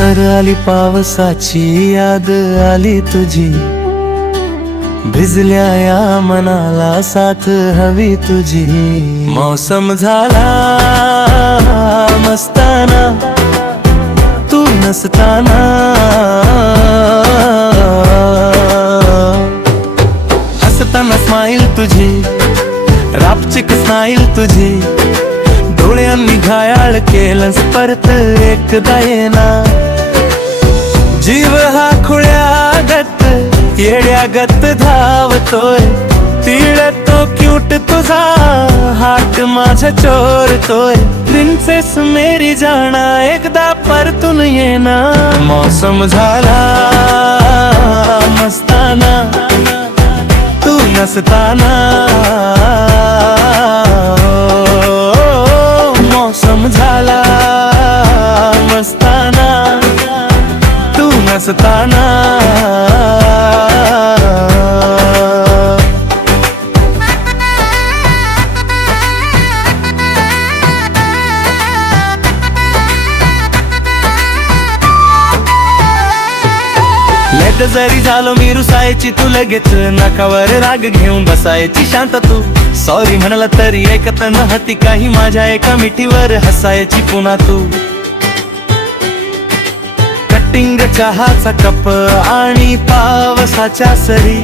Sir आली पावसाची याद आली तुझी, भिजल्या या मनाला साथ हवी तुझी। मौसम झाला मस्ताना, तू नसताना। हसताना स्माईल तुझी, रापचिक स्माईल तुझी, डोळ्यांनी घायाळ केलंस परत एकदा येना। जीव हा खुळ्यागत येड्यागत धावतोय, तिळ तो क्यूट तुझा हात माझा चोरतोय। प्रिन्सेस मेरी जाना एकदा परतून येना। मौसम झाला मस्ताना, तू नसताना। मौसम झाला मस्ताना, तू नसताना। लेट जरी झालो मी रुसायची, तू लगेच नाकावर राग घेऊन बसायची शांत तू। सॉरी म्हणाला तरी ऐकत नव्हती काही, माझ्या एका मिठीवर हसायची पुन्हा तू। कटिंग चहाचा कप आणि पावसाच्या सरी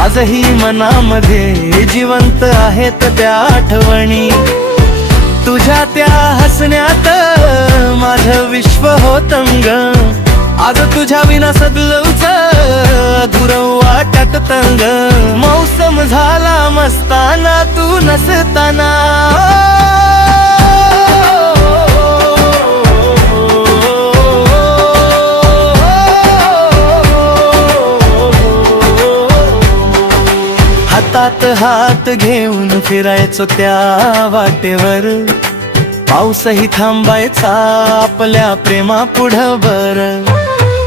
आजही मनामध्ये जिवंत आहेत त्या आठवणी। तुझ्या त्या हसण्यात माझं विश्व होतंग, आज तुझ्या विना सगळंच अधुरं वाटत तंग। मौसम झाला मस्ताना, तू नसताना। हातात हात घेऊन फिरायचो त्या वाटेवर, पाऊसही थांबायचा आपल्या प्रेमा पुढं बर।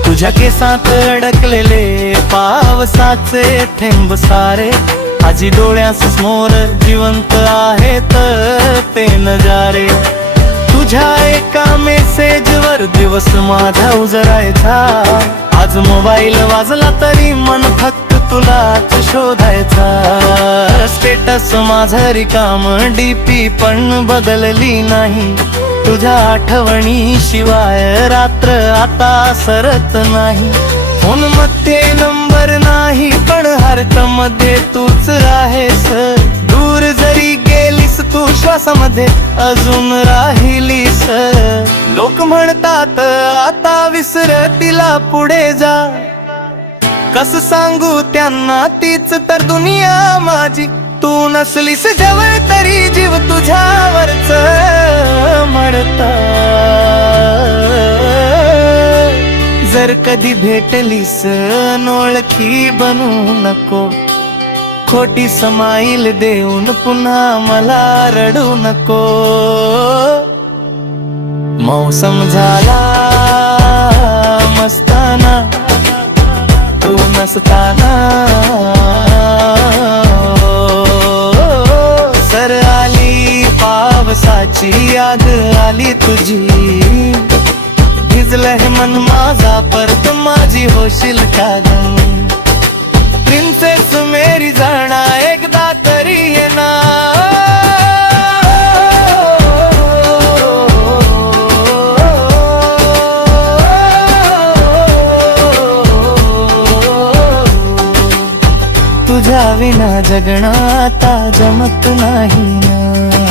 तुझ्या केसात अडकलेले पावसाचे थेंब सारे आजी डोळ्यासमोर जिवंत आहेत ते नजारे। तुझ्या एका मेसेजवर दिवस माझा उजरायचा, आज मोबाईल वाजला तरी मन फक्त तुलाच शोधायचा। स्टेटस माझं रिकाम, डीपी पण बदलली नाही, तुझ्या आठवणी शिवाय रात्र आता सरत नाही। फोन मध्ये नंबर नाही पण हार्ट मध्ये तूच आहेस, दूर जरी गेलीस तू श्वासामध्ये अजून राहिलीस। लोक म्हणतात आता विसर तिला पुढे जा, कस सांगू त्यांना तीच तर दुनिया माझी। तू नसलीस जवळ तरी जीव तुझ्यावरच मरता। जर कधी भेटलीस अनोळखी बनू नको, खोटी स्माईल देऊन पुन्हा मला रडू नको। मौसम झाला मस्ताना, तू नसताना। सर आली पावसाची याद आली तुझी, भिजलंय मन माझा परत माझी होशील का ग। प्रिन्सेस मेरी जाना एकदा तरी येना। तुझ्या विना जगणं आता जमत नाही ना।